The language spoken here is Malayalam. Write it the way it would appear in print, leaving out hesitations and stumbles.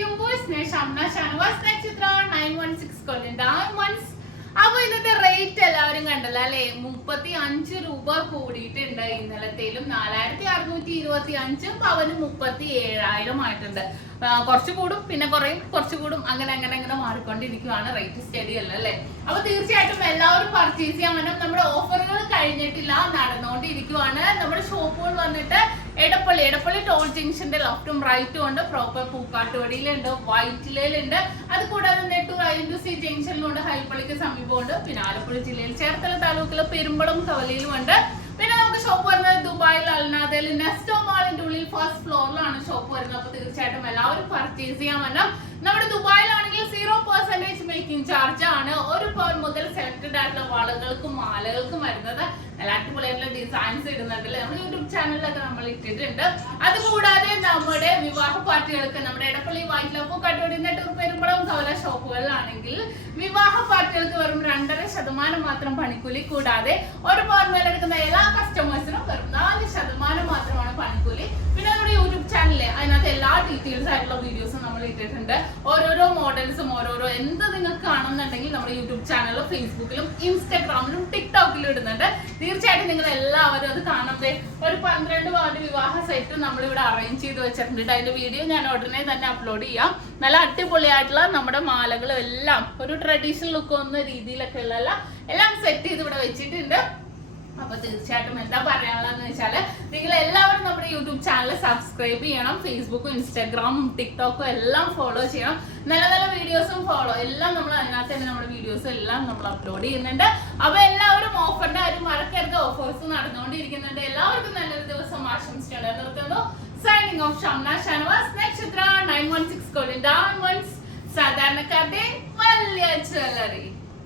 viewers, SHAMNA, Nakshathra 916 golden diamonds. അപ്പോൾ ഇന്നത്തെ റേറ്റ് എല്ലാവരും കണ്ടല്ലോ അല്ലേ? 35 രൂപ കൂടിയിട്ടുണ്ട്. ഇന്നലത്തേലും 4625 പവന് 37,000 ആയിട്ടുണ്ട്. കുറച്ച് കൂടും പിന്നെ കുറയും, കുറച്ച് കൂടും, അങ്ങനെ അങ്ങനെ അങ്ങനെ മാറിക്കൊണ്ടിരിക്കുകയാണ്. റേറ്റ് സ്റ്റഡി അല്ല അല്ലേ? അപ്പൊ തീർച്ചയായിട്ടും എല്ലാവരും പർച്ചേസ് ചെയ്യാൻ വേണം. നമ്മുടെ ഓഫറുകൾ കഴിഞ്ഞിട്ടില്ല, നടന്നുകൊണ്ടിരിക്കുവാണ്. നമ്മുടെ ഷോപ്പുകൾ വന്നിട്ട് എടപ്പള്ളി ടോൾ ജംഗ്ഷന്റെ ലെഫ്റ്റും റൈറ്റും ഉണ്ട്. പ്രോപ്പർ പൂക്കാട്ടുപടിയിലുണ്ട്, വൈറ്റിലുണ്ട്. അത് കൂടാതെ നെട്ടൂർ INTC ജംഗ്ഷനിലുണ്ട്, ഹൈപ്പള്ളിക്ക് സമീപമുണ്ട്. പിന്നെ ആലപ്പുഴ ജില്ലയിൽ ചേർത്തല താലൂക്കിലെ പെരുമ്പളം കവലയിലും ഉണ്ട്. പിന്നെ നമുക്ക് ഷോപ്പ് വരുന്നത് ദുബായിൽ അൽനാദയിൽ നെസ്റ്റോ മാളിന്റെ ഉള്ളിൽ ഫസ്റ്റ് ഫ്ലോറിലാണ് ഷോപ്പ് വരുന്നത്. അപ്പൊ തീർച്ചയായിട്ടും എല്ലാവരും പർച്ചേസ് ചെയ്യാൻ വരണം. നമ്മുടെ ദുബായിലാണെങ്കിൽ 0% മേക്കിംഗ് ചാർജ് ആണ്. ഒരു പവൻ മുതൽ സെലക്ടഡ് ആയിട്ടുള്ള വളകൾക്കും മാലകൾക്കും വരുന്നത്. അടിപൊളിയായിട്ടുള്ള ഡിസൈൻസ് ഇടുന്നുണ്ടല്ലേ, നമ്മുടെ യൂട്യൂബ് ചാനലിലൊക്കെ നമ്മൾ ഇട്ടിട്ടുണ്ട്. അതുകൂടാതെ നമ്മുടെ വിവാഹ പാർട്ടികൾക്ക് നമ്മുടെ എടപ്പള്ളി വൈറ്റിലപ്പൂ കട്ടോടി നെട്ടൂർ പെരുമ്പളം കവല ഷോപ്പുകളിലാണെങ്കിൽ വിവാഹ പാർട്ടികൾക്ക് വെറും 2.5% മാത്രം പണിക്കൂലി. കൂടാതെ ഒരു പവൻ മേലെടുക്കുന്ന എല്ലാ കസ്റ്റമേഴ്സിനും വെറും 4% മാത്രമാണ് പണിക്കൂലി. പിന്നെ നമ്മുടെ യൂട്യൂബ് ചാനലിലെ അതിനകത്ത് എല്ലാ ഡീറ്റെയിൽസ് ആയിട്ടുള്ള വീഡിയോസും നമ്മൾ ഇട്ടിട്ടുണ്ട്. ഓരോരോ മോഡൽസും ഓരോരോ എന്ത് നിങ്ങൾക്ക് കാണുന്നുണ്ടെങ്കിൽ നമ്മുടെ യൂട്യൂബ് ചാനലിലും ഫേസ്ബുക്കിലും ഇൻസ്റ്റാഗ്രാമിലും ടിക്ടോക്കിലും ഇടുന്നുണ്ട്. തീർച്ചയായിട്ടും നിങ്ങൾ എല്ലാവരും അത് കാണുന്നത്. ഒരു 12 പവന്റെ വിവാഹ സെറ്റ് നമ്മളിവിടെ അറേഞ്ച് ചെയ്ത് വെച്ചിട്ടുണ്ട്. അതിന്റെ വീഡിയോ ഞാൻ ഉടനെ തന്നെ അപ്ലോഡ് ചെയ്യാം. നല്ല അടിപൊളിയായിട്ടുള്ള നമ്മുടെ മാലകളും എല്ലാം ഒരു ട്രഡീഷണൽ ലുക്ക് ഒന്ന രീതിയിലൊക്കെ ഉള്ള എല്ലാം സെറ്റ് ചെയ്ത് ഇവിടെ വെച്ചിട്ടുണ്ട്. അപ്പൊ തീർച്ചയായിട്ടും എന്താ പറയാനുള്ളതെന്ന് വെച്ചാല് നിങ്ങൾ എല്ലാവരും നമ്മുടെ യൂട്യൂബ് ചാനൽ സബ്സ്ക്രൈബ് ചെയ്യണം. ഫേസ്ബുക്കും ഇൻസ്റ്റാഗ്രാമും ടിക്ടോക്കും എല്ലാം ഫോളോ ചെയ്യണം. നല്ല നല്ല വീഡിയോസും ഫോളോ എല്ലാം നമ്മൾ അതിനകത്ത് തന്നെ നമ്മുടെ വീഡിയോസ് എല്ലാം നമ്മൾ അപ്ലോഡ് ചെയ്യുന്നുണ്ട്. അപ്പൊ എല്ലാവരും ഓഫറിന്റെ കാര്യം മറക്കരുത്. ഓഫേഴ്സ് നടന്നുകൊണ്ടിരിക്കുന്നുണ്ട്. എല്ലാവർക്കും നല്ലൊരു ദിവസം ആശംസിച്ചുകൊണ്ട് നിർത്തുന്നു. സൈനിങ് ഓഫ് ഷംന ഷാനവാസ്, നക്ഷത്ര 916 golden diamonds, സാധാരണക്കാരുടെ വലിയ ജ്വല്ലറി.